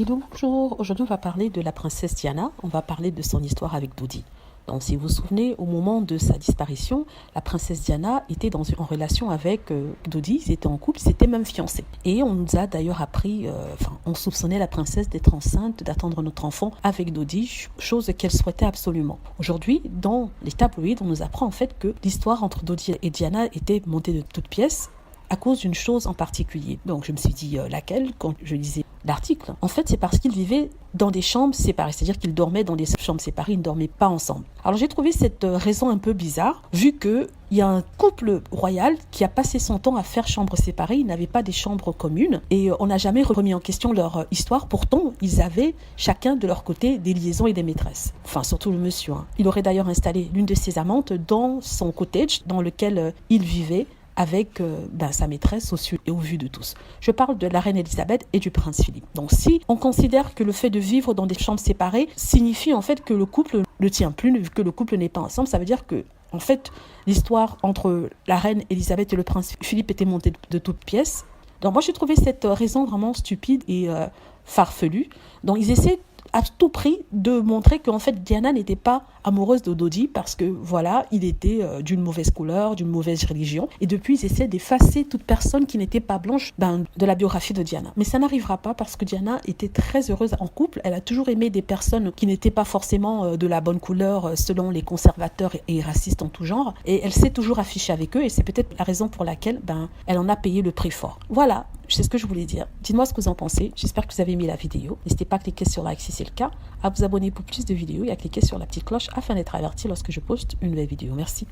Hello, bonjour. Aujourd'hui, on va parler de la princesse Diana. On va parler de son histoire avec Dodi. Donc, si vous vous souvenez, au moment de sa disparition, la princesse Diana était en relation avec Dodi. Ils étaient en couple, ils étaient même fiancés. Et on nous a d'ailleurs appris, on soupçonnait la princesse d'être enceinte, d'attendre notre enfant avec Dodi, chose qu'elle souhaitait absolument. Aujourd'hui, dans les tabloïds, on nous apprend en fait que l'histoire entre Dodi et Diana était montée de toutes pièces à cause d'une chose en particulier. Donc, je me suis dit laquelle quand je lisais l'article. En fait, c'est parce qu'ils vivaient dans des chambres séparées, c'est-à-dire qu'ils dormaient dans des chambres séparées, ils ne dormaient pas ensemble. Alors, j'ai trouvé cette raison un peu bizarre, vu qu'il y a un couple royal qui a passé son temps à faire chambres séparées, ils n'avaient pas des chambres communes, et on n'a jamais remis en question leur histoire. Pourtant, ils avaient chacun de leur côté des liaisons et des maîtresses. Enfin, surtout le monsieur. Il aurait d'ailleurs installé l'une de ses amantes dans son cottage, dans lequel il vivait, avec sa maîtresse au su et au vu de tous. Je parle de la reine Elisabeth et du prince Philippe. Donc si on considère que le fait de vivre dans des chambres séparées signifie en fait que le couple ne tient plus, que le couple n'est pas ensemble, ça veut dire que en fait l'histoire entre la reine Elisabeth et le prince Philippe était montée de toutes pièces. Donc moi j'ai trouvé cette raison vraiment stupide et farfelue. Donc ils essaient à tout prix de montrer qu'en fait Diana n'était pas amoureuse de Dodi parce que voilà, il était d'une mauvaise couleur, d'une mauvaise religion, et depuis ils essaient d'effacer toute personne qui n'était pas blanche de la biographie de Diana. Mais ça n'arrivera pas parce que Diana était très heureuse en couple, elle a toujours aimé des personnes qui n'étaient pas forcément de la bonne couleur selon les conservateurs et racistes en tout genre, et elle s'est toujours affichée avec eux, et c'est peut-être la raison pour laquelle elle en a payé le prix fort. Voilà, c'est ce que je voulais dire. Dites-moi ce que vous en pensez. J'espère que vous avez aimé la vidéo. N'hésitez pas à cliquer sur like si c'est le cas, à vous abonner pour plus de vidéos et à cliquer sur la petite cloche afin d'être averti lorsque je poste une nouvelle vidéo. Merci.